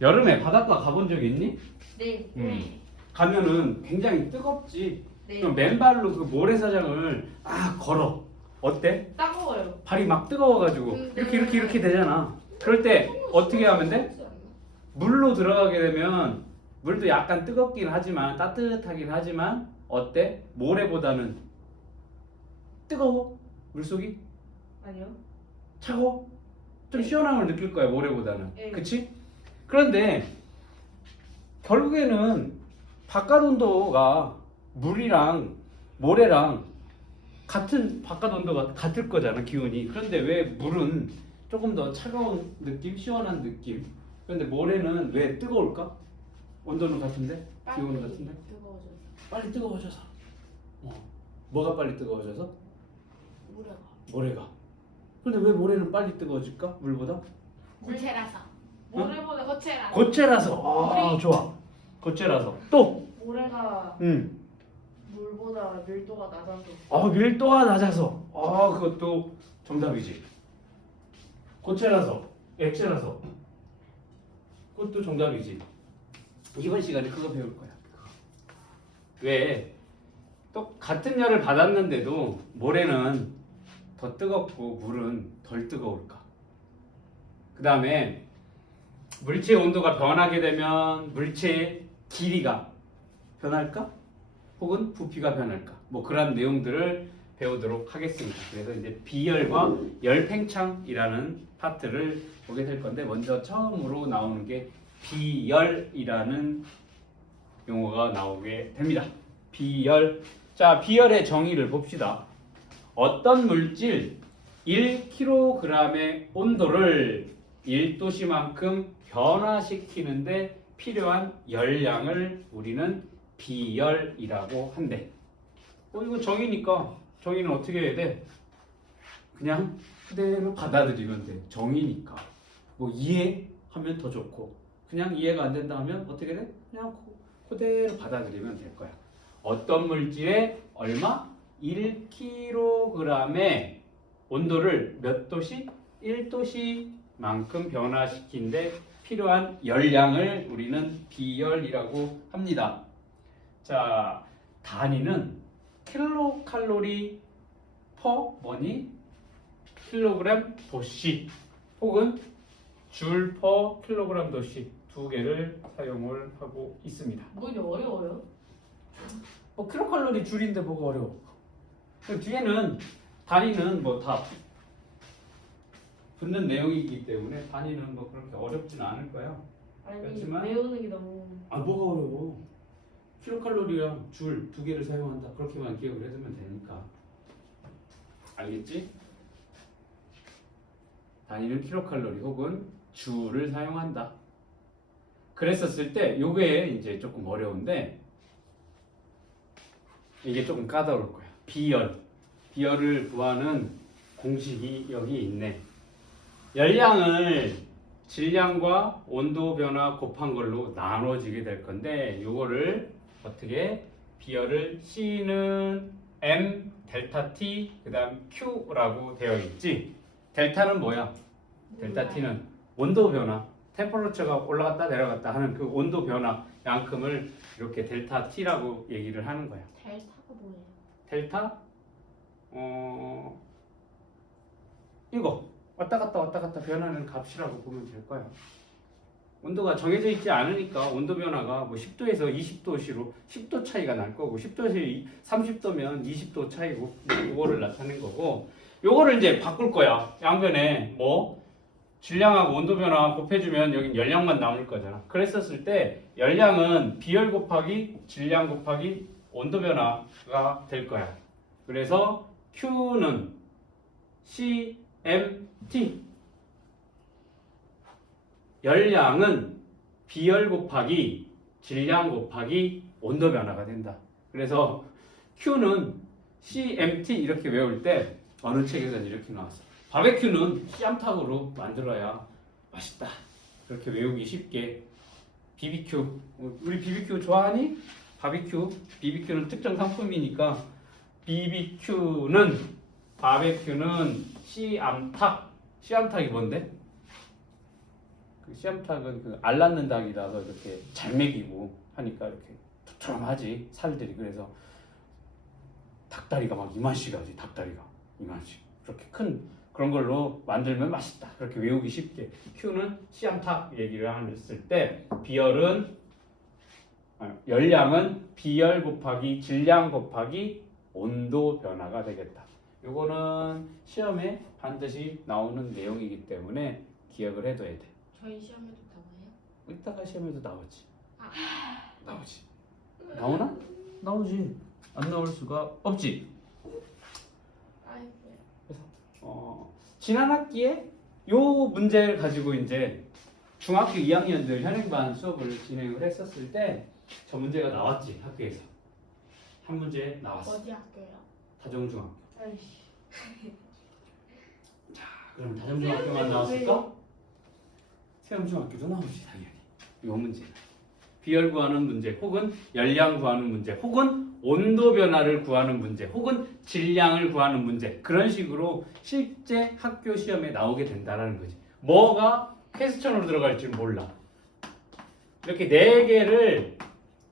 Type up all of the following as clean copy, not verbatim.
여름에 바닷가 가본 적 있니? 네. 가면은 굉장히 뜨겁지. 네. 그럼 맨발로 그 모래사장을 걸어. 어때? 따가워요. 발이 막 뜨거워가지고 이렇게 되잖아. 그럴 때 어떻게 하면 돼? 물로 들어가게 되면 물도 약간 뜨겁긴 하지만 따뜻하긴 하지만 어때? 모래보다는 뜨거워? 물속이? 아니요. 차가워? 좀 시원함을 느낄 거야 모래보다는. 네. 그치? 그런데 결국에는 바깥 온도가 물이랑 모래랑 같은 바깥 온도가 같을 거잖아 기온이. 그런데 왜 물은 조금 더 차가운 느낌, 시원한 느낌. 그런데 모래는 왜 뜨거울까? 온도는 같은데? 기온은 같은데? 뜨거워져서. 빨리 뜨거워져서. 뭐가 빨리 뜨거워져서? 물어가. 모래가. 근데 왜 모래는 빨리 뜨거워질까? 물보다? 물체라서. 모래보다 거체라. 고체라서. 좋아. 고체라서. 또. 모래가 물보다 밀도가 낮아서. 밀도가 낮아서. 그것도 정답이지. 고체라서. 액체라서. 그것도 정답이지. 이번 시간에 그거 배울 거야. 왜? 또 같은 열을 받았는데도 모래는 더 뜨겁고 물은 덜 뜨거울까? 그 다음에 물체의 온도가 변하게 되면 물체의 길이가 변할까? 혹은 부피가 변할까? 뭐 그런 내용들을 배우도록 하겠습니다. 그래서 이제 비열과 열팽창이라는 파트를 보게 될 건데 먼저 처음으로 나오는 게 비열이라는 용어가 나오게 됩니다. 비열. 자, 비열의 정의를 봅시다. 어떤 물질 1kg의 온도를 1도씨만큼 변화시키는데 필요한 열량을 우리는 비열이라고 한대. 이거 정의니까 정의는 어떻게 해야 돼? 그냥 그대로 받아들이면 돼. 정의니까. 뭐 이해하면 더 좋고 그냥 이해가 안 된다 하면 어떻게 돼? 그냥 그대로 받아들이면 될 거야. 어떤 물질에 얼마? 1kg의 온도를 몇 도씨? 1도씨만큼 변화시키는데 필요한 열량을 우리는 비열이라고 합니다. 자, 단위는 킬로칼로리 퍼 뭐니? 킬로그램 도씨 혹은 줄 퍼 킬로그램 도씨 두 개를 사용을 하고 있습니다. 뭐 이게 어려워요? 킬로칼로리 줄인데 뭐가 어려워? 뒤에는 단위는 뭐 다 붙는 내용이기 때문에 단위는 뭐 그렇게 어렵지는 않을 거예요. 아니 그렇지만- 배우는 게 너무. 뭐가 어려워? 킬로칼로리랑 줄 두 개를 사용한다. 그렇게만 기억을 해두면 되니까. 알겠지? 단위는 킬로칼로리 혹은 줄을 사용한다. 그랬었을 때 요게 이제 조금 어려운데 이게 조금 까다로울 거야. 비열. 비열을 구하는 공식이 여기 있네. 열량을 질량과 온도 변화 곱한 걸로 나눠지게 될 건데 요거를 어떻게 비열을 C는 M 델타 T 그다음 Q라고 되어 있지. 델타는 뭐야? 델타 T는 온도 변화. 템퍼러처가 올라갔다 내려갔다 하는 그 온도 변화만큼을 이렇게 델타 T라고 얘기를 하는 거야. 델타가 뭐예요? 델타 이거 왔다 갔다 변하는 값이라고 보면 될 거야. 온도가 정해져 있지 않으니까 온도 변화가 뭐 10도에서 20도씨로 10도 차이가 날 거고 10도에서 30도면 20도 차이고 그거를 나타낸 거고 요거를 이제 바꿀 거야. 양변에 뭐 질량하고 온도 변화 곱해주면 여긴 열량만 남을 거잖아. 그랬었을 때 열량은 비열 곱하기 질량 곱하기 온도 변화가 될 거야. 그래서 Q는 CMT 열량은 비열 곱하기 질량 곱하기 온도 변화가 된다. 그래서 Q는 CMT 이렇게 외울 때 어느 책에서는 이렇게 나왔어. 바베큐는 씨암탉으로 만들어야 맛있다. 그렇게 외우기 쉽게. BBQ 우리 BBQ 좋아하니? BBQ는 특정 상품이니까 바베큐는 씨암탉. 씨암탉이 뭔데? 그 씨암탉은 그 알 낳는 닭이라서 이렇게 잘 먹이고 하니까 이렇게 투투럼하지 살들이. 그래서 닭다리가 막 이만씩 하지. 닭다리가 이만씩 그렇게 큰 그런 걸로 만들면 맛있다. 그렇게 외우기 쉽게. Q는 씨암탉 얘기를 했을 때 열량은 비열 곱하기 질량 곱하기 온도 변화가 되겠다. 요거는 시험에 반드시 나오는 내용이기 때문에 기억을 해둬야 돼. 저희 시험에도 나와요? 이따가 시험에도 나오지. 아. 나오지. 나오나? 나오지. 안 나올 수가 없지. 아이고. 지난 학기에 요 문제를 가지고 이제 중학교 2학년들 현행반 수업을 진행을 했었을 때 저 문제가 나왔지. 학교에서 한 문제 나왔어. 어디 학교요? 다정중학교. 아이씨. 자, 그럼 다정중학교만 나왔을까? 세움중학교도 나오지 당연히. 요 문제. 비열 구하는 문제, 혹은 열량 구하는 문제, 혹은 온도 변화를 구하는 문제, 혹은 질량을 구하는 문제. 그런 식으로 실제 학교 시험에 나오게 된다라는 거지. 뭐가 퀘스천으로 들어갈지 몰라. 이렇게 4개를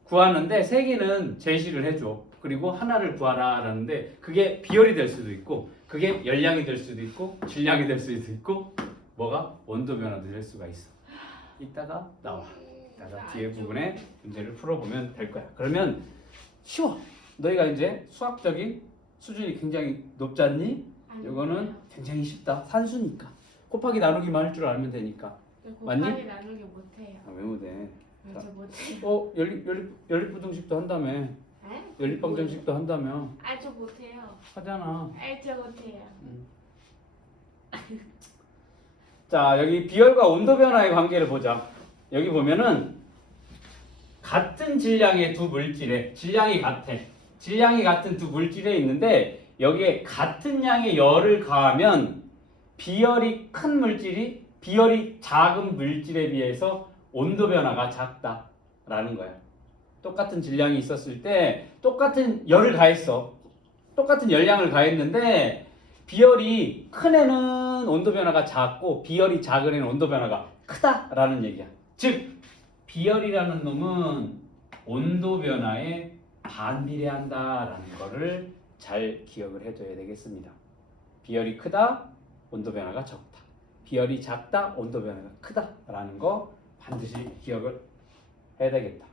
구하는데 3개는 제시를 해줘. 그리고 하나를 구하라 라는데 그게 비열이 될 수도 있고 그게 열량이 될 수도 있고 질량이 될 수도 있고 뭐가 온도 변화도 될 수가 있어. 이따가 나와. 이따가 뒤에 부분에 문제를 풀어보면 될 거야. 그러면 쉬워. 너희가 이제 수학적인 수준이 굉장히 높지 않니? 이거는 굉장히 쉽다. 산수니까. 곱하기 나누기만 할 줄 알면 되니까. 곱하기 맞니? 나누기 못해요. 아, 왜 못해? 저 못해요. 연립부등식도 한다며. 에? 연립방정식도 한다며. 저 못해요. 하잖아. 저 못해요. 자, 여기 비열과 온도 변화의 관계를 보자. 여기 보면은 같은 질량의 두 물질에 질량이 같은 두 물질에 있는데 여기에 같은 양의 열을 가하면 비열이 큰 물질이 비열이 작은 물질에 비해서 온도 변화가 작다라는 거야. 똑같은 질량이 있었을 때 똑같은 열을 가했어. 똑같은 열량을 가했는데 비열이 큰 애는 온도 변화가 작고 비열이 작은 애는 온도 변화가 크다라는 얘기야. 즉 비열이라는 놈은 온도 변화에 반비례한다라는 거를 잘 기억을 해둬야 되겠습니다. 비열이 크다, 온도 변화가 적다. 비열이 작다, 온도 변화가 크다라는 거 반드시 기억을 해야 되겠다.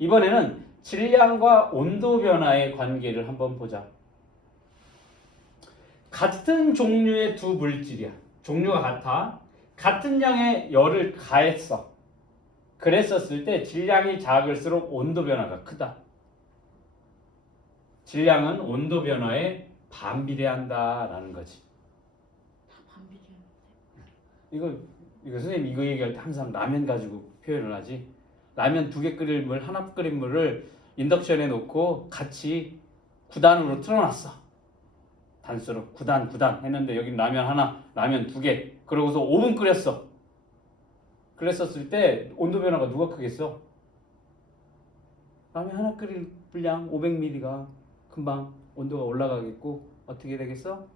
이번에는 질량과 온도 변화의 관계를 한번 보자. 같은 종류의 두 물질이야. 종류가 같아. 같은 양의 열을 가했어. 그랬었을 때 질량이 작을수록 온도 변화가 크다. 질량은 온도 변화에 반비례한다라는 거지. 다 반비례하는데. 이거 선생님 이거 얘기할 때 항상 라면 가지고 표현을 하지. 라면 2개 끓일 물, 하나 끓인 물을 인덕션에 놓고 같이 9단으로 틀어놨어. 단수로 9단 했는데 여기 라면 하나, 라면 2개. 그러고서 5분 끓였어. 그랬었을 때 온도 변화가 누가 크겠어? 라면 하나 끓일 분량 500ml가 금방 온도가 올라가겠고 어떻게 되겠어?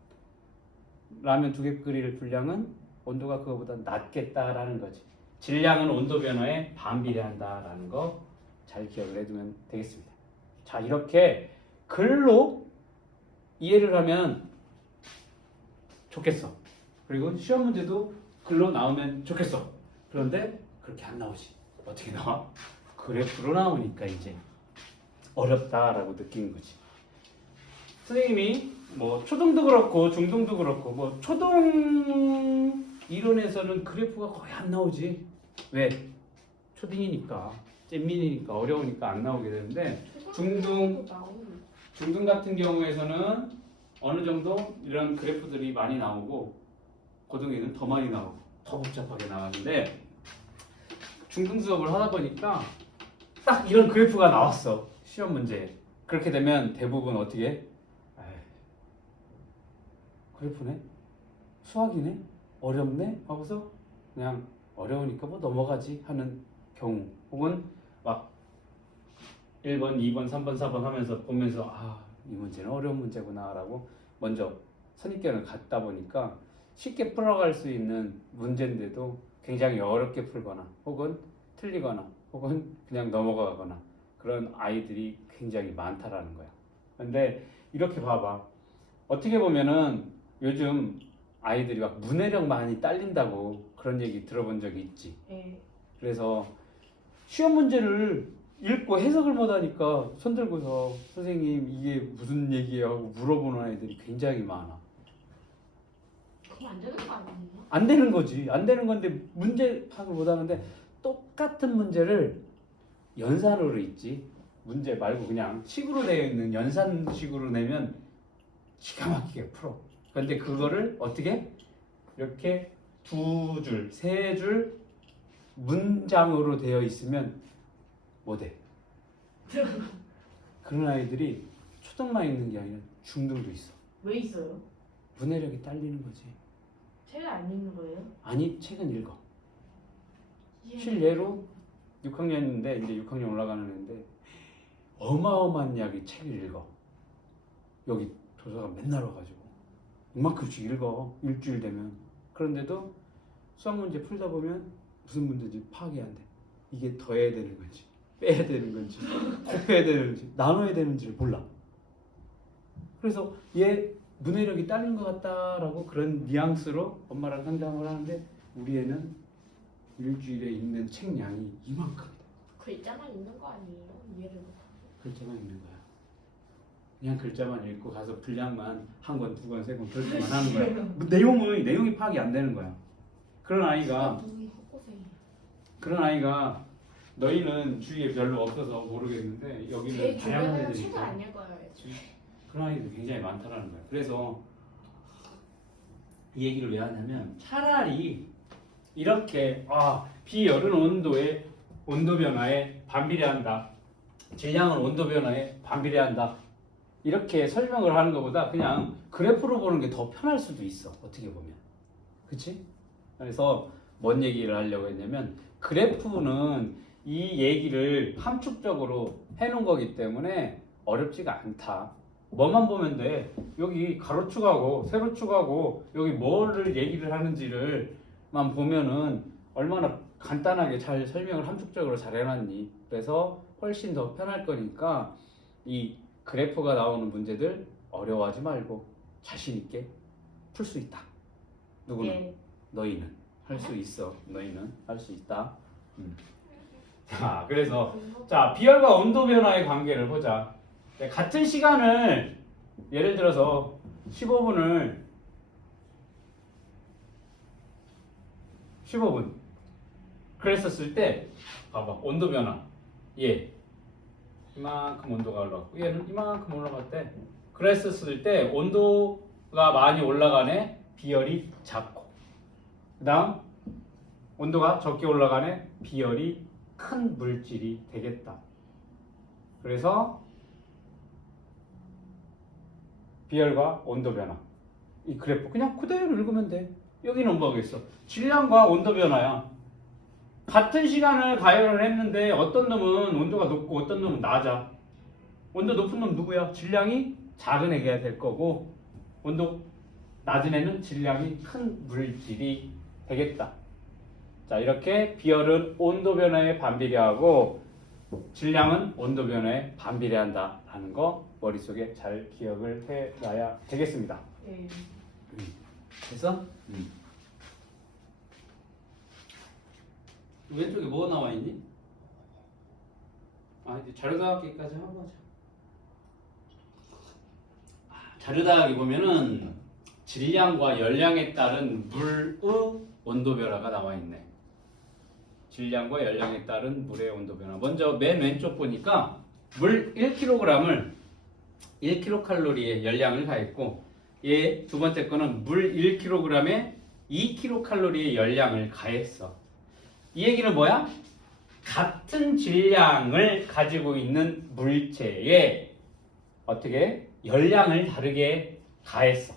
라면 2개 끓일 분량은 온도가 그거보다 낮겠다라는 거지. 질량은 온도 변화에 반비례한다라는 거 잘 기억을 해두면 되겠습니다. 자, 이렇게 글로 이해를 하면 좋겠어. 그리고 시험 문제도 글로 나오면 좋겠어. 그런데 그렇게 안 나오지. 어떻게 나와? 그래프로 나오니까 이제 어렵다라고 느낀 거지. 선생님이 뭐 초등도 그렇고 중등도 그렇고 뭐 초등 이론에서는 그래프가 거의 안 나오지. 왜? 초딩이니까 잼민이니까 어려우니까 안 나오게 되는데 중등 같은 경우에서는 어느 정도 이런 그래프들이 많이 나오고 고등에는 더 많이 나오고 더 복잡하게 나왔는데 중등 수업을 하다 보니까 딱 이런 그래프가 나왔어. 시험 문제에. 그렇게 되면 대부분 어떻게 해? 그래프네? 수학이네? 어렵네? 하고서 그냥 어려우니까 뭐 넘어가지 하는 경우, 혹은 막 1번, 2번, 3번, 4번 하면서 보면서 이 문제는 어려운 문제구나 라고 먼저 선입견을 갖다 보니까 쉽게 풀어갈 수 있는 문제인데도 굉장히 어렵게 풀거나 혹은 틀리거나 혹은 그냥 넘어가거나 그런 아이들이 굉장히 많다라는 거야. 근데 이렇게 봐봐. 어떻게 보면은 요즘 아이들이 막 문해력 많이 딸린다고 그런 얘기 들어본 적이 있지. 예. 그래서 시험 문제를 읽고 해석을 못하니까 손들고서 선생님 이게 무슨 얘기예요 하고 물어보는 아이들이 굉장히 많아. 그럼 안 되는 거 아니에요? 안 되는 거지. 안 되는 건데 문제 파악을 못하는데 똑같은 문제를 연산으로 있지. 문제 말고 그냥 식으로 되어 있는 연산식으로 내면 기가 막히게 풀어. 근데 그거를 어떻게 이렇게 두 줄, 세 줄 문장으로 되어 있으면 못해. 그런 아이들이 초등만 있는 게 아니라 중등도 있어. 왜 있어요? 문해력이 딸리는 거지. 책을 안 읽는 거예요? 아니 책은 읽어. 예. 실례로 6학년인데 이제 6학년 올라가는 애인데 어마어마한 이야기 책을 읽어. 여기 도서관 맨날 와가지고 이만큼씩 읽어. 일주일 되면. 그런데도 수학 문제 풀다 보면 무슨 문제인지 파악이 안 돼. 이게 더해야 되는 건지 빼야 되는 건지 곱해야 되는지 나눠야 되는지를 몰라. 그래서 얘 문해력이 딸린 것 같다라고 그런 뉘앙스로 엄마랑 상담을 하는데 우리 애는 일주일에 읽는 책 양이 이만큼이다. 글자만 있는 거 아니에요? 이해를 못. 글자만 읽는 거야. 그냥 글자만 읽고 가서 분량만 한 권, 두 권, 세 권 그렇게만 하는 거야. 뭐 내용이 파악이 안 되는 거야. 그런 아이가 너희는 주위에 별로 없어서 모르겠는데 여기는 제 다양한 주변에는 애들이 책을 있고 안 읽어요. 그런 아이들이 굉장히 많다라는 거야. 그래서 이 얘기를 왜 하냐면 차라리 이렇게 비열은 온도의 온도 변화에 반비례한다. 질량은 온도 변화에 반비례한다. 이렇게 설명을 하는 것보다 그냥 그래프로 보는 게 더 편할 수도 있어. 어떻게 보면. 그치? 그래서 뭔 얘기를 하려고 했냐면 그래프는 이 얘기를 함축적으로 해놓은 거기 때문에 어렵지가 않다. 뭐만 보면 돼. 여기 가로축하고 세로축하고 여기 뭐를 얘기를 하는지를만 보면은 얼마나 간단하게 잘 설명을 함축적으로 잘 해놨니. 그래서 훨씬 더 편할 거니까 이 그래프가 나오는 문제들 어려워하지 말고 자신 있게 풀 수 있다. 누구는? 예. 너희는 할 수 있어. 너희는 할 수 있다. 자, 그래서 자 비열과 온도 변화의 관계를 보자. 같은 시간을 예를 들어서 15분 그랬었을 때 봐봐 온도 변화 얘 이만큼 온도가 올라갔고 얘는 이만큼 올라갔대. 그랬었을 때 온도가 많이 올라가네 비열이 작고 그 다음 온도가 적게 올라가네 비열이 큰 물질이 되겠다. 그래서 비열과 온도 변화 이 그래프 그냥 그대로 읽으면 돼. 여기는 뭐겠어? 질량과 온도 변화야. 같은 시간을 가열을 했는데 어떤 놈은 온도가 높고 어떤 놈은 낮아. 온도 높은 놈 누구야? 질량이 작은 애가 될 거고 온도 낮은 애는 질량이 큰 물질이 되겠다. 자 이렇게 비열은 온도 변화에 반비례하고 질량은 온도 변화에 반비례한다 라는 거 머릿속에 잘 기억을 해놔야 되겠습니다. 예. 그래서 왼쪽에 뭐가 나와 있니? 이제 자료 더하기까지 하고 하자. 자료 더하기 보면은 질량과 열량에 따른 물의 온도 변화가 나와 있네. 질량과 열량에 따른 물의 온도 변화. 먼저 맨 왼쪽 보니까 물 1kg을 1kcal의 열량을 가했고 얘 두 번째 거는 물 1kg에 2kcal의 열량을 가했어. 이 얘기는 뭐야? 같은 질량을 가지고 있는 물체에 어떻게 열량을 다르게 가했어.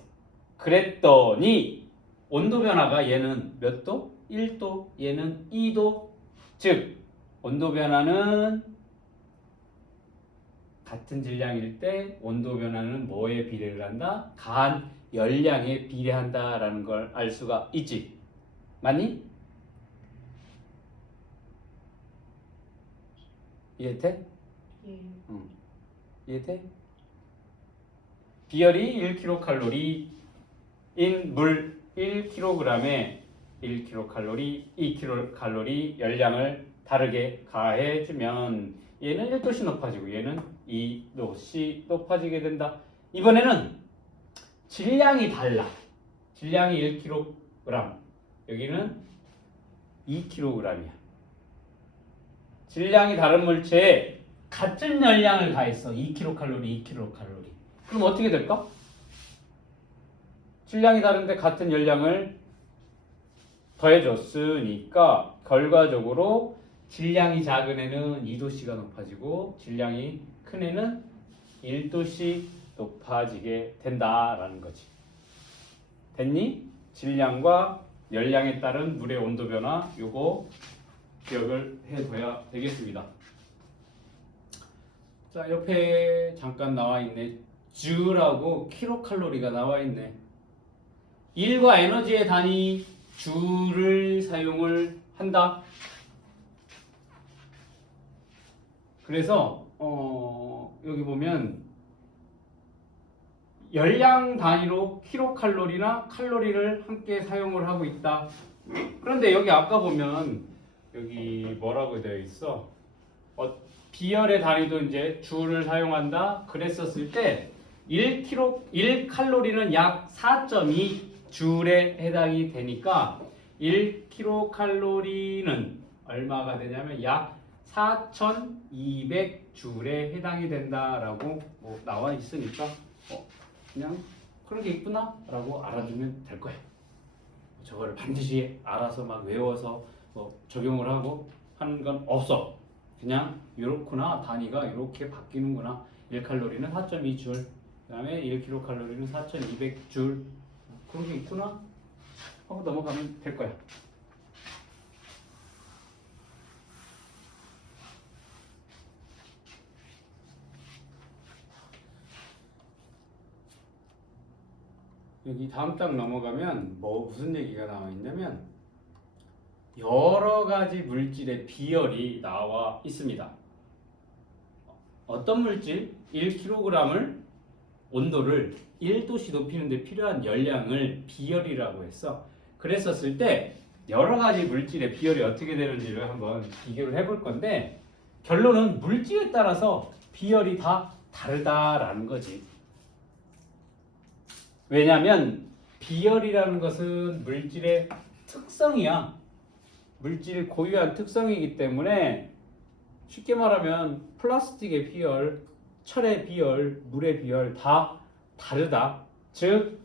그랬더니 온도 변화가 얘는 몇 도? 1도, 얘는 2도. 즉 온도 변화는 같은 질량일 때 온도 변화는 뭐에 비례를 한다? 가한 열량에 비례한다라는 걸 알 수가 있지. 맞니? 이해돼? 예. 이해돼? 비열이 1kcal인 물 1kg에 1kcal, 2kcal 열량을 다르게 가해주면 얘는 1도씩 높아지고 얘는 2도씩 높아지게 된다. 이번에는 질량이 달라. 질량이 1kg, 여기는 2kg이야. 질량이 다른 물체에 같은 열량을 가했어. 2kcal, 2kcal. 그럼 어떻게 될까? 질량이 다른데 같은 열량을 더해줬으니까 결과적으로 질량이 작은 애는 2도씨가 높아지고 질량이 큰 애는 1도씨 높아지게 된다라는 거지. 됐니? 질량과 열량에 따른 물의 온도 변화 요거 기억을 해둬야 되겠습니다. 자, 옆에 잠깐 나와 있네. 주라고 킬로칼로리가 나와 있네. 일과 에너지의 단위 주를 사용을 한다. 그래서 여기 보면 열량 단위로 킬로칼로리나 칼로리를 함께 사용을 하고 있다. 그런데 여기 아까 보면 여기 뭐라고 되어 있어? 비열의 단위도 이제 주를 사용한다. 그랬었을 때 1칼로리는 약 4.2 줄에 해당이 되니까 1kcal는 얼마가 되냐면 약 4,200줄에 해당이 된다라고 뭐 나와 있으니까 그냥 그런 게 있구나 라고 알아두면 될 거야. 저거를 반드시 알아서 막 외워서 뭐 적용을 하고 하는 건 없어. 그냥 이렇구나, 단위가 이렇게 바뀌는구나. 1칼로리는 4.2줄, 그 다음에 1kcal는 4,200줄, 그런 게 있구나 하고 넘어가면 될 거야. 여기 다음 장 넘어가면 무슨 얘기가 나와 있냐면 여러 가지 물질의 비열이 나와 있습니다. 어떤 물질? 1kg을 온도를 1도씨 높이는데 필요한 열량을 비열이라고 했어. 그랬었을 때 여러 가지 물질의 비열이 어떻게 되는지를 한번 비교를 해볼 건데 결론은 물질에 따라서 비열이 다 다르다라는 거지. 왜냐하면 비열이라는 것은 물질의 특성이야. 물질 고유한 특성이기 때문에 쉽게 말하면 플라스틱의 비열, 철의 비열, 물의 비열 다 다르다. 즉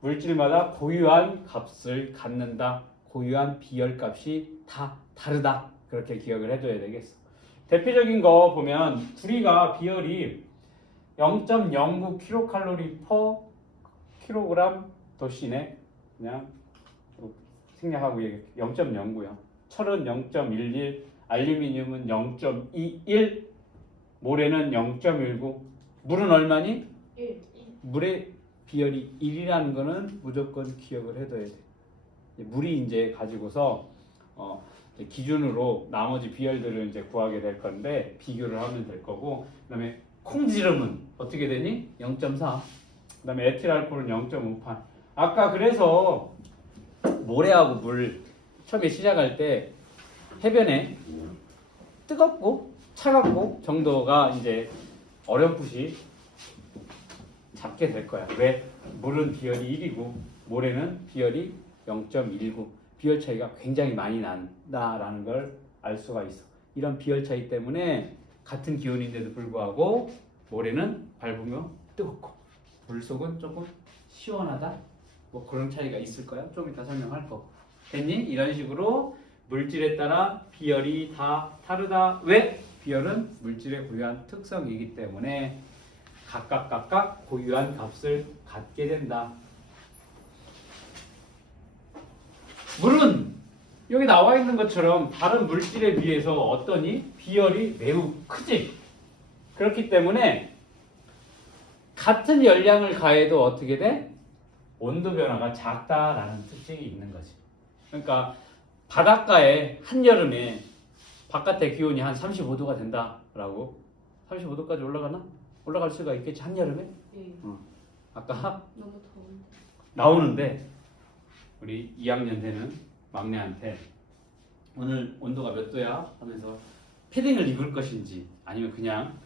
물질마다 고유한 값을 갖는다. 고유한 비열 값이 다 다르다. 그렇게 기억을 해줘야 되겠어. 대표적인 거 보면 구리가 비열이 0.09 kcal per kg 도씨네. 그냥 생략하고 얘기해. 0.09야. 철은 0.11, 알루미늄은 0.21, 모래는 0.19. 물은 얼마니? 1. 물의 비열이 1이라는 거는 무조건 기억을 해둬야 돼. 물이 이제 가지고서 기준으로 나머지 비열들을 이제 구하게 될 건데 비교를 하면 될 거고, 그다음에 콩지름은 어떻게 되니? 0.4. 그다음에 에틸알코올은 0.58. 아까 그래서 모래하고 물 처음에 시작할 때 해변에 뜨겁고 차갑고 정도가 이제 어렴풋이 잡게 될 거야. 왜? 물은 비열이 1이고 모래는 비열이 0.19. 비열 차이가 굉장히 많이 난다라는 걸 알 수가 있어. 이런 비열 차이 때문에 같은 기온인데도 불구하고 모래는 밟으면 뜨겁고 물속은 조금 시원하다. 뭐 그런 차이가 있을 거야. 좀 이따 설명할 거. 됐니? 이런 식으로 물질에 따라 비열이 다 다르다. 왜? 비열은 물질의 고유한 특성이기 때문에 각각 고유한 값을 갖게 된다. 물은 여기 나와 있는 것처럼 다른 물질에 비해서 어떠니? 비열이 매우 크지. 그렇기 때문에 같은 열량을 가해도 어떻게 돼? 온도 변화가 작다라는 특징이 있는 거지. 그러니까 바닷가에 한여름에 바깥의 기온이 한 35도가 된다라고. 35도까지 올라가나? 올라갈 수가 있겠지 한여름에? 예. 아까 너무 더운데. 나오는데 우리 2학년 되는 막내한테 오늘 온도가 몇 도야? 하면서 패딩을 입을 것인지 아니면 그냥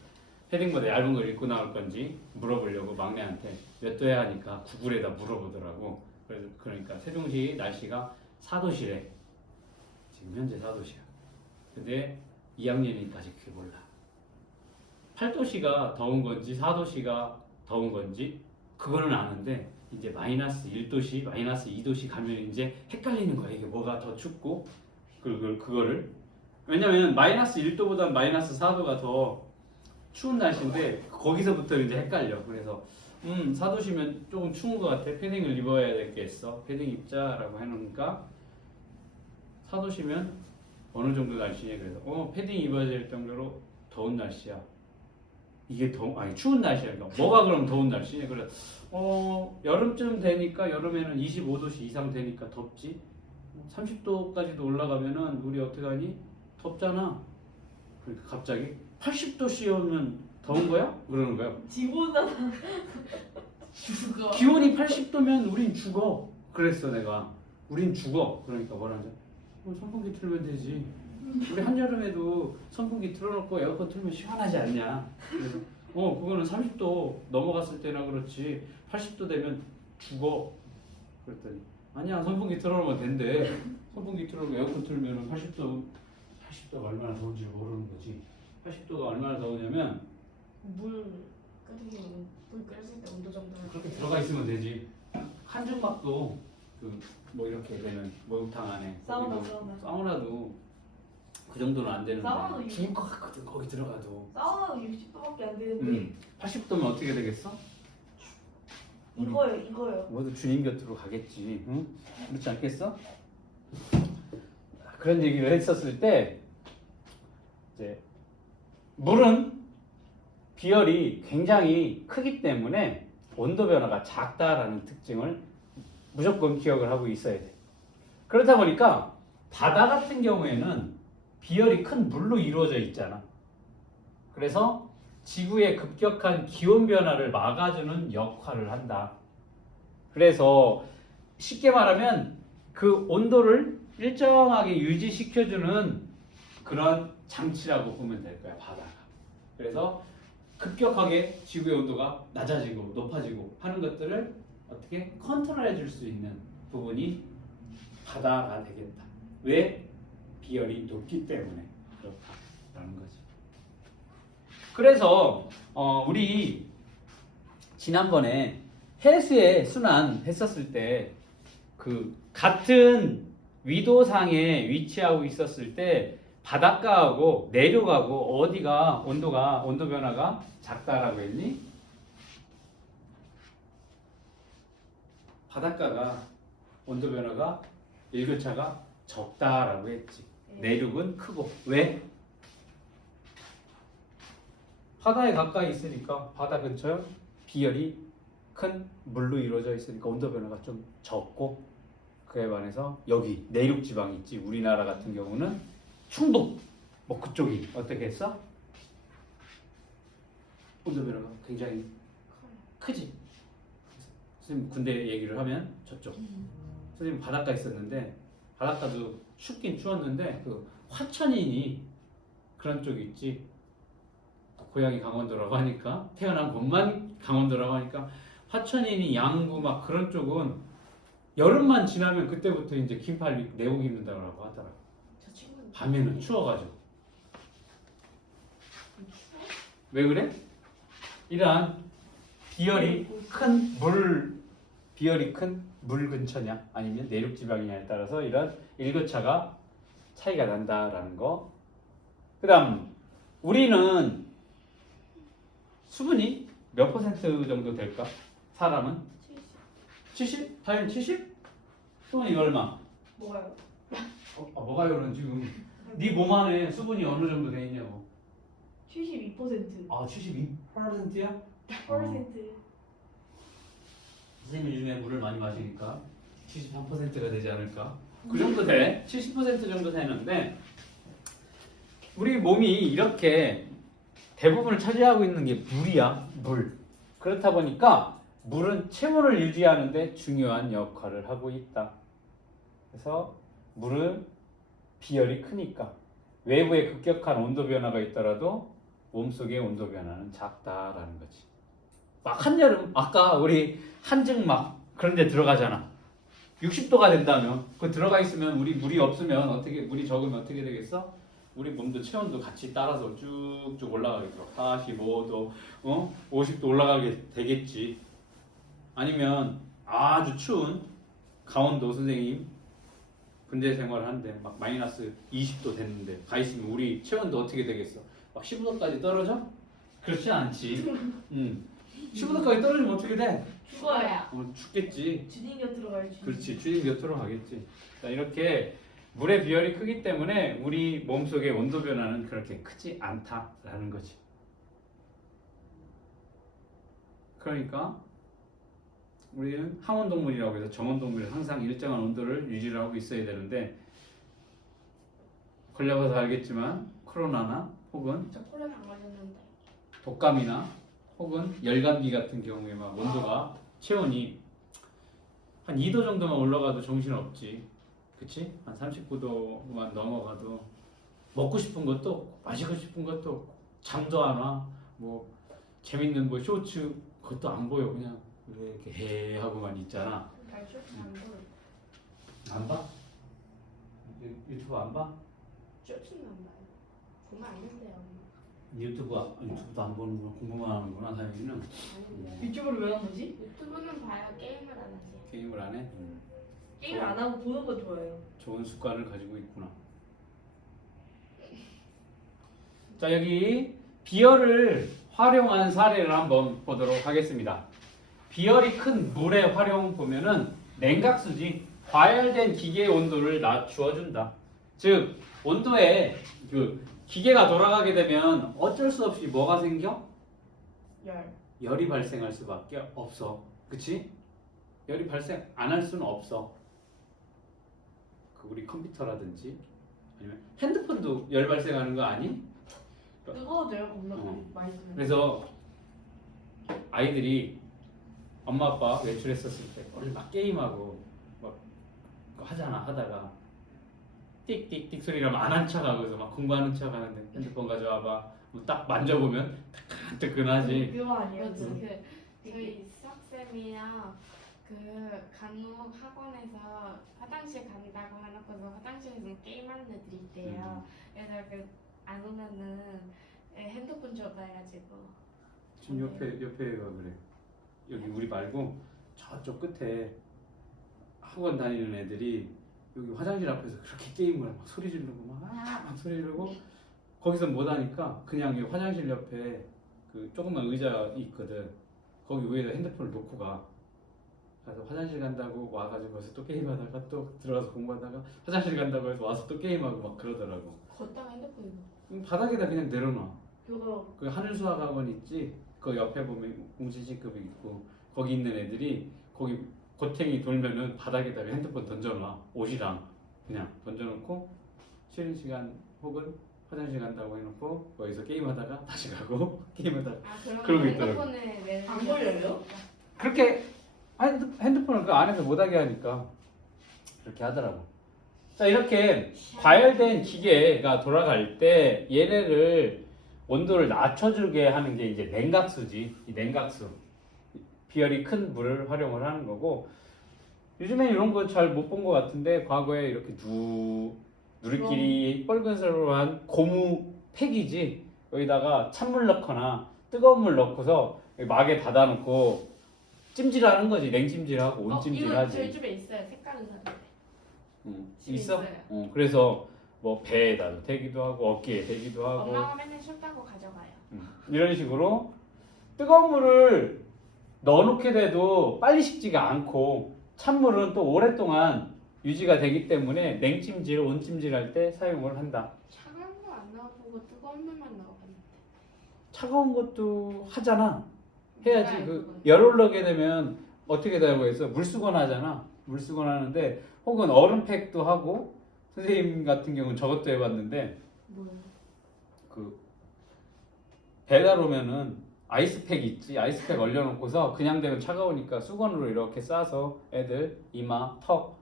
패딩보다 얇은 걸 입고 나올 건지 물어보려고 막내한테 몇 도야 하니까 구글에다 물어보더라고. 그래서 그러니까 세종시 날씨가 4도시래. 지금 현재 4도시야. 근데 2학년이니까 아직 그게 몰라. 8도시가 더운 건지 4도시가 더운 건지 그거는 아는데 이제 마이너스 1도시, 마이너스 2도시 가면 이제 헷갈리는 거야. 이게 뭐가 더 춥고 그거를 왜냐면 마이너스 1도보다 마이너스 4도가 더 추운 날씨인데 거기서부터 이제 헷갈려. 그래서 4도시면 조금 추운 것 같아. 패딩을 입어야 되겠어. 패딩 입자라고 해놓으니까 4도시면 어느 정도 날씨냐 그래서 패딩 입어야 될 정도로 더운 날씨야. 이게 아니 추운 날씨야. 그러니까 뭐가 그럼 더운 날씨냐? 그래 여름쯤 되니까 여름에는 25도씨 이상 되니까 덥지. 30도까지도 올라가면은 우리 어떻게 하니? 덥잖아. 그러니까 갑자기 80도씨면 더운 거야? 그러는 거야. 지구온난화 죽어. 기온이 80도면 우린 죽어. 그랬어 내가. 우린 죽어. 그러니까 뭐라는지. 선풍기 틀면 되지. 우리 한여름에도 선풍기 틀어놓고 에어컨 틀면 시원하지 않냐. 그래서 그거는 30도 넘어갔을 때나 그렇지 80도 되면 죽어. 그랬더니 아니야 선풍기 틀어놓으면 된대. 선풍기 틀어놓고 에어컨 틀면 80도가 얼마나 더운지 모르는 거지. 80도가 얼마나 더우냐면 물 끓이면 물 끓였을 때 온도 정도는 그렇게 들어가 있으면 되지. 한증막도 뭐 이렇게 되는 목욕탕 안에 사우나도 그 정도는 안 되는데 사우나도 죽을 것 같거든 거기 들어가도. 사우나도 60도밖에 안 되는데 80도면 어떻게 되겠어? 이거요. 모두 주님 곁으로 가겠지. 응? 그렇지 않겠어? 그런 얘기를 했었을 때 이제 물은 비열이 굉장히 크기 때문에 온도 변화가 작다라는 특징을 무조건 기억을 하고 있어야 돼. 그렇다 보니까 바다 같은 경우에는 비열이 큰 물로 이루어져 있잖아. 그래서 지구의 급격한 기온 변화를 막아주는 역할을 한다. 그래서 쉽게 말하면 그 온도를 일정하게 유지시켜주는 그런 장치라고 보면 될 거야, 바다가. 그래서 급격하게 지구의 온도가 낮아지고 높아지고 하는 것들을 어떻게 컨트롤해 줄 수 있는 부분이 바다가 되겠다. 왜? 비열이 높기 때문에 그렇다라는 거지. 그래서 우리 지난번에 해수의 순환 했었을 때 그 같은 위도상에 위치하고 있었을 때 바닷가하고 내륙하고 어디가 온도 변화가 작다라고 했니? 바닷가가 온도 변화가 일교차가 적다라고 했지. 내륙은 크고. 왜? 바다에 가까이 있으니까 바다 근처 비열이 큰 물로 이루어져 있으니까 온도 변화가 좀 적고, 그에 반해서 여기 내륙 지방 있지. 우리나라 같은 경우는 충북 뭐 그쪽이 어떻게 했어? 온도 변화가 굉장히 크지. 선생님 군대 얘기를 하면 저쪽. 선생님 바닷가 있었는데 바닷가도 춥긴 추웠는데 그 화천인이 그런 쪽 있지. 고향이 강원도라고 하니까 태어난 곳만 강원도라고 하니까 화천인이 양구 막 그런 쪽은 여름만 지나면 그때부터 이제 긴팔 입고 내복 입는다고 하더라고. 저 친구는 밤에는 추워가지고. 추워? 왜 그래? 이러한 비열이 큰 물 근처냐 아니면 내륙 지방이냐에 따라서 이런 일교차가 차이가 난다라는 거. 그다음 우리는 수분이 몇 퍼센트 정도 될까? 사람은 70? 당연히 70? 수분이 얼마? 뭐가요? 뭐가요는 지금 네 몸 안에 수분이 어느 정도 돼 있냐고. 72%. 아 72%야? 100%. 선생님 요즘에 물을 많이 마시니까 73%가 되지 않을까? 그 정도 돼. 70% 정도 되는데 우리 몸이 이렇게 대부분을 차지하고 있는 게 물이야, 물. 그렇다 보니까 물은 체온을 유지하는데 중요한 역할을 하고 있다. 그래서 물은 비열이 크니까 외부에 급격한 온도 변화가 있더라도 몸속의 온도 변화는 작다라는 거지. 막 한여름, 아까 우리 한증 막 그런 데 들어가잖아. 60도가 된다면 그 들어가 있으면 우리 물이 없으면 어떻게, 물이 적으면 어떻게 되겠어? 우리 몸도 체온도 같이 따라서 쭉쭉 올라가겠죠. 45도, 50도 올라가게 되겠지. 아니면 아주 추운 강원도 선생님 군대 생활을 하는데 막 마이너스 20도 됐는데 가 있으면 우리 체온도 어떻게 되겠어? 막 15도까지 떨어져? 그렇지 않지. 15도까지 떨어지면 어떻게 돼? 죽어요. 죽겠지. 주님 곁으로 가야지. 그렇지. 주님 곁으로 가겠지. 자, 이렇게 물의 비열이 크기 때문에 우리 몸속의 온도 변화는 그렇게 크지 않다라는 거지. 그러니까 우리는 항온동물이라고 해서 정온동물이 항상 일정한 온도를 유지를 하고 있어야 되는데 걸려봐서 알겠지만 코로나나 혹은 저 코로나 안 걸렸는데. 독감이나 혹은 열감기 같은 경우에 막 온도가 체온이 한 2도 정도만 올라가도 정신없지. 그치? 한 39도만 넘어가도 먹고 싶은 것도 없고 마시고 싶은 것도 없고 잠도 안 와. 뭐 재밌는 뭐 쇼츠 그것도 안 보여. 그냥 이렇게 해 하고만 있잖아. 발쇼트 안 보여. 안 봐? 유튜브 안 봐? 쇼츠는 안 봐요. 보면 안 된대요. 유튜브도 안 보는구나. 공부만 하는구나. 다행히는 아닌데. 유튜브를 왜 안 보지? 유튜브는 봐요. 게임을 안 하지. 게임을 안 해? 게임을 안 하고 보는 거 좋아해요. 좋은 습관을 가지고 있구나. 자, 여기 비열을 활용한 사례를 한번 보도록 하겠습니다. 비열이 큰 물의 활용 보면은 냉각수지. 과열된 기계의 온도를 낮추어 준다. 즉 온도에 그 기계가 돌아가게 되면 어쩔 수 없이 뭐가 생겨? 열. 열이 발생할 수밖에 없어. 그치? 열이 발생 안 할 수는 없어. 그 우리 컴퓨터라든지 아니면 핸드폰도 열 발생하는 거 아니? 뜨거워져요. 겁나 어. 많이 쓰면. 그래서 아이들이 엄마 아빠 외출했었을 때 원래 막 게임하고 막 하잖아. 하다가 띡띡띡 소리 나면 안 한 척하고 그래서 막 공부하는 척 하는데 핸드폰 가져와봐. 뭐 딱 만져보면 뜨끈뜨끈하지. 그거 아니에요. 저희 수학쌤이요. 그 간혹 학원에서 화장실 간다고 해놓고서 화장실에서 게임하는 애들이 있대요. 그래서 안 오면은 핸드폰 줘봐 해가지고. 지금 옆에가 그래. 여기 우리 말고 저쪽 끝에 학원 다니는 애들이 여기 화장실 앞에서 그렇게 게임을 막 소리 지르고 막 소리 지르고 거기서 못 하니까 그냥 여기 화장실 옆에 그 조그만 의자 있거든. 거기 위에다 핸드폰을 놓고 가. 그래서 화장실 간다고 와가지고 거기서 또 게임하다가 또 들어가서 공부하다가 화장실 간다고 해서 와서 또 게임하고 막 그러더라고. 걷다가 핸드폰이 뭐. 바닥에다 그냥 내려놔. 그거 그 하늘수학학원 있지? 그 옆에 보면 공시지급이 있고 거기 있는 애들이 거기 고탱이 돌면은 바닥에다가 핸드폰 던져놔. 옷이랑 그냥 던져놓고 쉬는 시간 혹은 화장실 간다고 해놓고 거기서 게임하다가 다시 가고 게임하다가 그러면 그러고 있더라고. 핸드폰을 내. 안 걸려요? 그렇게 핸드폰을 그 안에서 못하게 하니까 그렇게 하더라고. 자, 이렇게 과열된 기계가 돌아갈 때 얘네를 온도를 낮춰주게 하는 게 이제 냉각수지. 이 냉각수. 비열이 큰 물을 활용을 하는 거고 요즘에 이런 거 잘 못 본 것 같은데 과거에 이렇게 누리끼리 뻘건설한 고무 팩이지. 여기다가 찬물 넣거나 뜨거운 물 넣고서 막에 닫아놓고 찜질하는 거지. 냉찜질하고 이거 온찜질하지. 저희 집에 있어요. 색깔은 다른데. 집에 있어? 있어요. 그래서 뭐 배에다 대기도 하고 어깨에 대기도 하고 엄마가 맨날 춥다고 가져가요. 이런 식으로 뜨거운 물을 넣어놓게 돼도 빨리 식지가 않고 찬물은 또 오랫동안 유지가 되기 때문에 냉찜질, 온찜질 할 때 사용을 한다. 차가운 거 안 넣어보고 뜨거운 물만 넣어봤는데. 차가운 것도 하잖아. 해야지. 몰라요, 그 그건. 열 올라게 되면 어떻게 되고 해서 물수건 하잖아. 물수건 하는데 혹은 얼음팩도 하고 선생님 같은 경우는 저것도 해봤는데 뭐요? 그 배달 오면은 아이스팩 있지. 아이스팩 얼려놓고서 그냥 되면 차가우니까 수건으로 이렇게 싸서 애들 이마, 턱,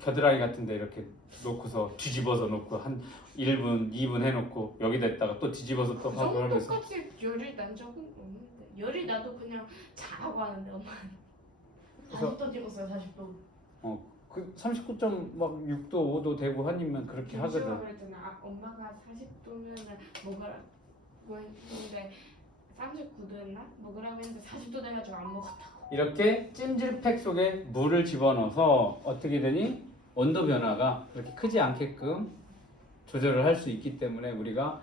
겨드랑이 같은데 이렇게 놓고서 뒤집어서 놓고 한 1분, 2분 해놓고 여기다가 또 뒤집어서 또 그 하고 하면서 정도까지 열이 난 적은 없는데 열이 나도 그냥 자라고 하는데 엄마 40도 찍었어요. 40도. 그 39.6도, 5도 되고 한이면 그렇게 김치가 하거든. 그랬잖아. 엄마가 40도면은 먹으라고 했는데 39도였나? 먹으라고 했는데 40도 돼가지고 안 먹었다고. 이렇게 찜질팩 속에 물을 집어넣어서 어떻게 되니? 온도 변화가 그렇게 크지 않게끔 조절을 할 수 있기 때문에 우리가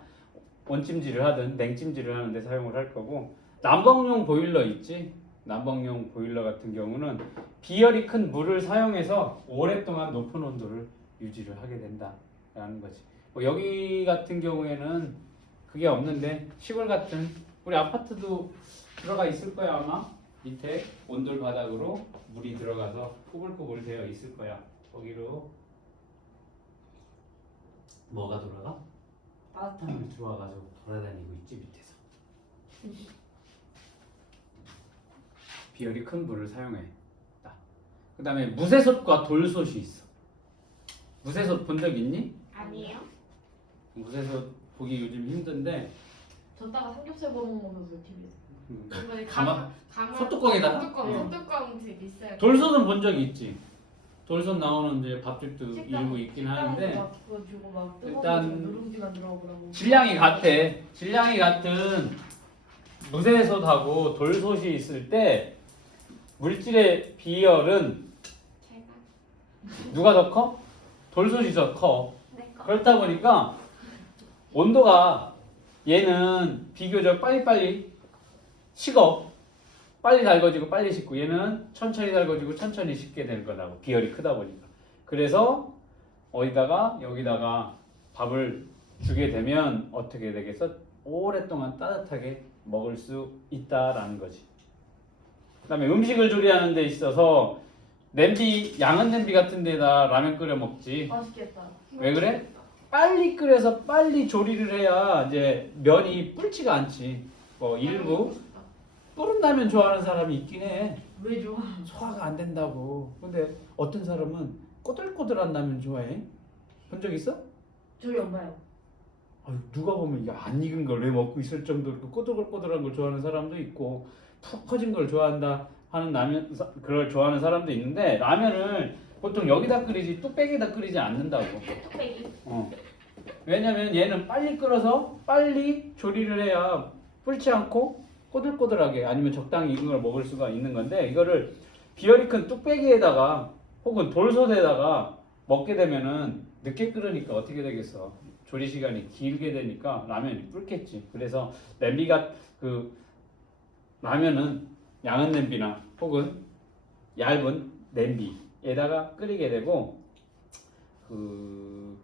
온찜질을 하든 냉찜질을 하는데 사용을 할 거고, 난방용 보일러 있지? 난방용 보일러 같은 경우는 비열이 큰 물을 사용해서 오랫동안 높은 온도를 유지를 하게 된다라는 거지. 뭐 여기 같은 경우에는 그게 없는데 시골 같은 우리 아파트도 들어가 있을 거야 아마. 밑에 온돌 바닥으로 물이 들어가서 꼬불꼬불 되어 있을 거야. 거기로 뭐가 돌아가? 따뜻한 물이 들어와가지고 돌아다니고 있지 밑에서. 비열이 큰 물을 사용해. 그 다음에 무쇠솥과 돌솥이 있어. 무쇠솥 본 적 있니? 아니에요? 무쇠솥 보기 요즘 힘든데 졌다가 삼겹살 구워 먹으면서 TV에서. 이번에 가마- 가마 소뚜껑에다가? 소뚜껑 집 있어요. 돌솥은 본 적이 있지. 돌솥 나오는 이제 밥집도 일부 있긴 하는데 막 그거 주고 막 뜨거운 일단 거 누룽지 만들어 먹으라고. 질량이 같아. 질량이 같은 무쇠솥하고 돌솥이 있을 때 물질의 비열은 제가 누가 더 커? 돌솥이 더 커. 내거 그렇다 보니까 온도가 얘는 비교적 빨리빨리 식어. 빨리 달궈지고 빨리 식고, 얘는 천천히 달궈지고 천천히 식게 될 거라고. 비열이 크다 보니까. 그래서 어디다가 여기다가 밥을 주게 되면 어떻게 되겠어? 오랫동안 따뜻하게 먹을 수 있다라는 거지. 그다음에 음식을 조리하는 데 있어서 냄비, 양은 냄비 같은 데다 라면 끓여 먹지. 맛있겠다. 왜 그래? 빨리 끓여서 빨리 조리를 해야 이제 면이 불지가 않지. 뭐 일부 불은 라면 좋아하는 사람이 있긴 해. 왜 좋아? 소화가 안 된다고. 근데 어떤 사람은 꼬들꼬들한 라면 좋아해. 본 적 있어? 저희 엄마요. 아유, 누가 보면 이게 안 익은 걸 왜 먹고 있을 정도로 그 꼬들꼬들한 걸 좋아하는 사람도 있고, 푹 퍼진 걸 좋아한다 하는 라면, 그걸 좋아하는 사람도 있는데, 라면을 보통 여기다 끓이지 뚝배기에다 끓이지 않는다고. 뚝배기. 왜냐면 얘는 빨리 끓어서 빨리 조리를 해야 불지 않고 꼬들꼬들하게, 아니면 적당히 익은 걸 먹을 수가 있는 건데, 이거를 비열이 큰 뚝배기에다가 혹은 돌솥에다가 먹게 되면은 늦게 끓으니까 어떻게 되겠어? 조리 시간이 길게 되니까 라면이 불겠지. 그래서 냄비가 그 라면은 양은 냄비나 혹은 얇은 냄비에다가 끓이게 되고, 그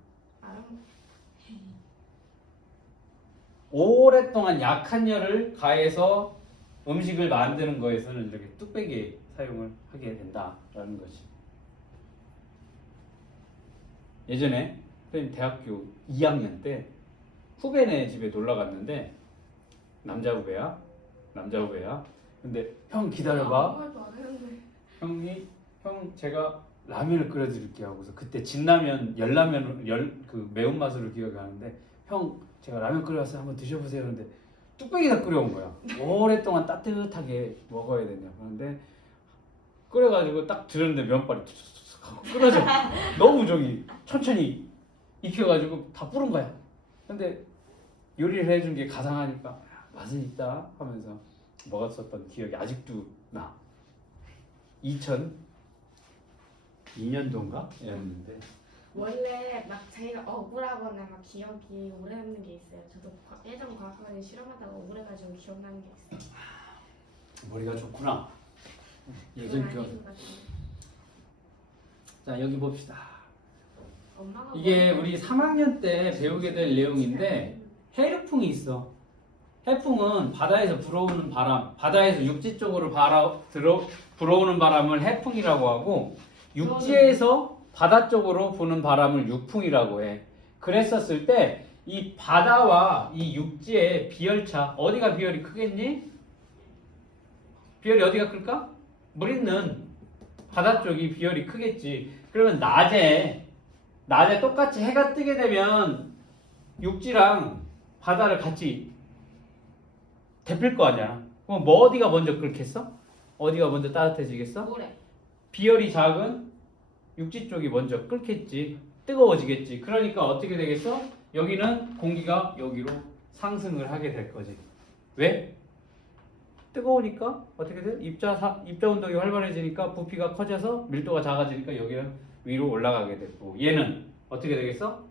오랫동안 약한 열을 가해서 음식을 만드는 거에서는 이렇게 뚝배기 사용을 하게 된다라는 거지. 예전에 선생님 대학교 2학년 때 후배네 집에 놀러 갔는데, 남자 후배야. 근데 형 기다려봐. 아무 말도 안 했는데. 형 제가 라면을 끓여드릴게요 하고서, 그때 진라면, 열라면, 그 매운맛으로 기억하는데, 형 제가 라면 끓여왔어요 한번 드셔보세요 하는데 뚝배기다 끓여온 거야. 오랫동안 따뜻하게 먹어야 된다. 그런데 끓여가지고 딱 들었는데 면발이 툭툭툭 하고 끊어져. 너무 저기 천천히 익혀가지고 다 불은 거야. 근데 요리를 해준 게 가상하니까 맛은 있다 하면서 먹었었던 기억이 아직도 나. 2002년도인가? 였는데 원래 막 자기가 억울하거나 막 기억이 오래 남는 게 있어요. 저도 예전 과학관에 실험하다가 억울해가지고 기억나는 게 있어요. 머리가 좋구나. 예전 그건 기억. 아닌 것 같은데. 자, 여기 봅시다. 엄마가 이게 뭐- 우리 3학년 때 배우게 될 내용인데, 해류풍이 있어. 해풍은 바다에서 불어오는 바람, 바다에서 육지 쪽으로 불어오는 바람을 해풍이라고 하고, 육지에서 바다 쪽으로 부는 바람을 육풍이라고 해. 그랬었을 때 이 바다와 이 육지의 비열차 어디가 비열이 크겠니? 비열이 어디가 클까? 물 있는 바다 쪽이 비열이 크겠지. 그러면 낮에 똑같이 해가 뜨게 되면 육지랑 바다를 같이 데필 거 아니야. 그럼 뭐 어디가 먼저 끓겠어? 어디가 먼저 따뜻해지겠어? 모래. 비열이 작은 육지 쪽이 먼저 끓겠지. 뜨거워지겠지. 그러니까 어떻게 되겠어? 여기는 공기가 여기로 상승을 하게 될 거지. 왜? 뜨거우니까 어떻게 돼? 입자 운동이 활발해지니까 부피가 커져서 밀도가 작아지니까 여기는 위로 올라가게 되고, 얘는 어떻게 되겠어?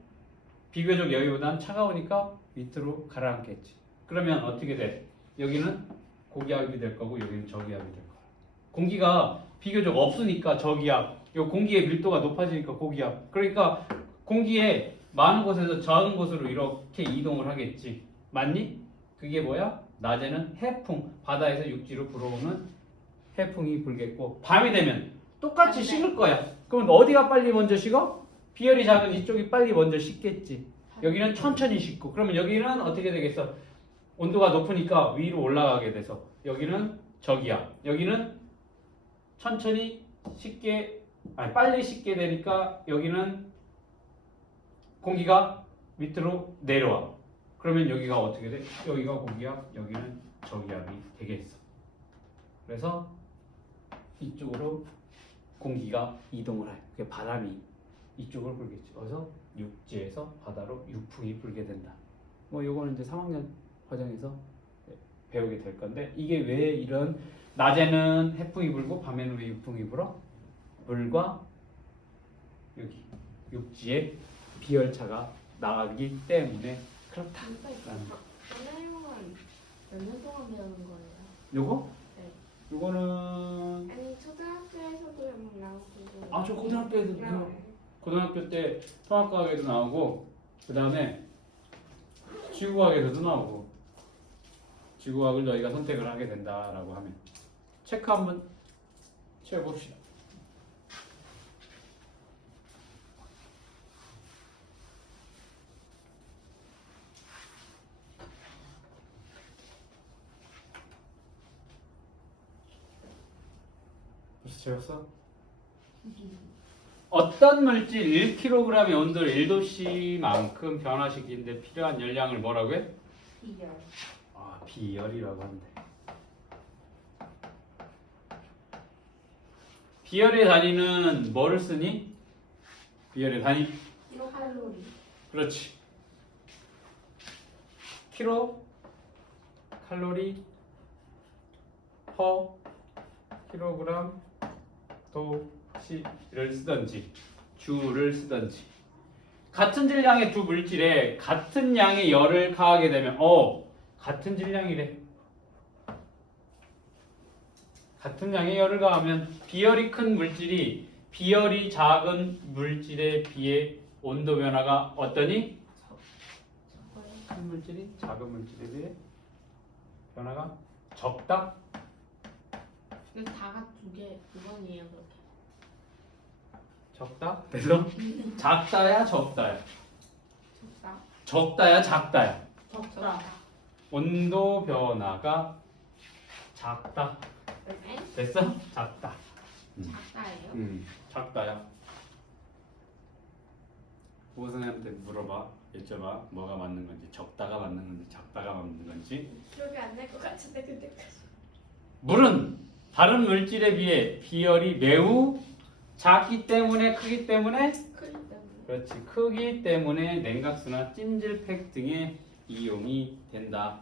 비교적 여기보다는 차가우니까 밑으로 가라앉겠지. 그러면 어떻게 돼? 여기는 고기압이 될 거고 여기는 저기압이 될 거야. 공기가 비교적 없으니까 저기압, 이 공기의 밀도가 높아지니까 고기압. 그러니까 공기에 많은 곳에서 작은 곳으로 이렇게 이동을 하겠지. 맞니? 그게 뭐야? 낮에는 해풍, 바다에서 육지로 불어오는 해풍이 불겠고, 밤이 되면 똑같이 식을 거야. 그럼 어디가 빨리 먼저 식어? 비열이 작은 이쪽이 빨리 먼저 식겠지. 여기는 천천히 식고, 그러면 여기는 어떻게 되겠어? 온도가 높으니까 위로 올라가게 돼서 여기는 저기야. 여기는 천천히 빨리 식게 되니까 여기는 공기가 밑으로 내려와. 그러면 여기가 어떻게 돼? 여기가 고기압, 여기는 저기압이 되겠어. 그래서 이쪽으로 공기가 이동을 해. 그 바람이 이쪽으로 불겠지. 그래서 육지에서 바다로 육풍이 불게 된다. 뭐 요거는 이제 3학년 과정에서 배우게 될 건데, 이게 왜 이런 낮에는 해풍이 불고 밤에는 왜 육풍이 불어? 물과 여기 육지에 비열차가 나가기 때문에 그렇다. 선생님은 몇 년 동안 배우는 거예요? 요거? 네. 요거는 아니 초등학교에서도 나오고. 저 고등학교에도 배워. 고등학교 때 통합과학에도 나오고, 그 다음에 지구과학에서도 나오고. 지구과학을 너희가 선택을 하게 된다라고 하면 체크 한번 채워봅시다. 벌써 채웠어? 어떤 물질 1kg의 온도를 1도씨만큼 변화시키는데 필요한 열량을 뭐라고 해? 비열. 비열이라고 한대. 비열의 단위는 뭐를 쓰니? 비열의 단위? 킬로칼로리. 그렇지. 킬로 칼로리 퍼 킬로그램 도시를 쓰든지 주를 쓰든지, 같은 질량의 두 물질에 같은 양의 열을 가하게 되면 같은 질량이래. 같은 양의 열을 가하면 비열이 큰 물질이 비열이 작은 물질에 비해 온도 변화가 어떠니? 큰 물질이 작은 물질에 비해 변화가 적다? 근데 다가 두 번이에요 그렇게. 적다? 그래서 작다야 적다야? 적다. 적다야 작다야? 적다. 온도 변화가 작다. 네? 됐어? 작다. 작다예요? 작다야. 우선한테 물어봐, 여쭤봐. 뭐가 맞는 건지, 적다가 맞는 건지, 작다가 맞는 건지. 기억이 안 날 것 같은데 그때까지. 물은 다른 물질에 비해 비열이 매우 작기 때문에, 크기 때문에, 크기 때문에. 그렇지, 크기 때문에 냉각수나 찜질팩 등의 이용이 된다.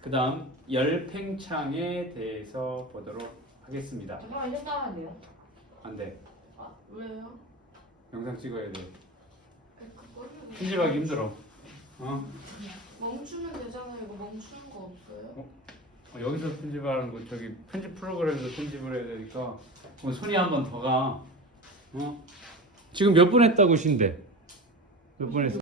그 다음 열팽창에 대해서 보도록 하겠습니다. 잠깐만 생각하면 돼요. 안 돼. 왜요? 영상 찍어야 돼. 그거는 편집하기 힘들어. 멈추면 되잖아요. 이거 멈추는 거 없어요? 여기서 편집하는 거 저기 편집 프로그램에서 편집을 해야 되니까 손이 한 번 더 가. 지금 몇 분 했다고 신데? 몇 분 했어?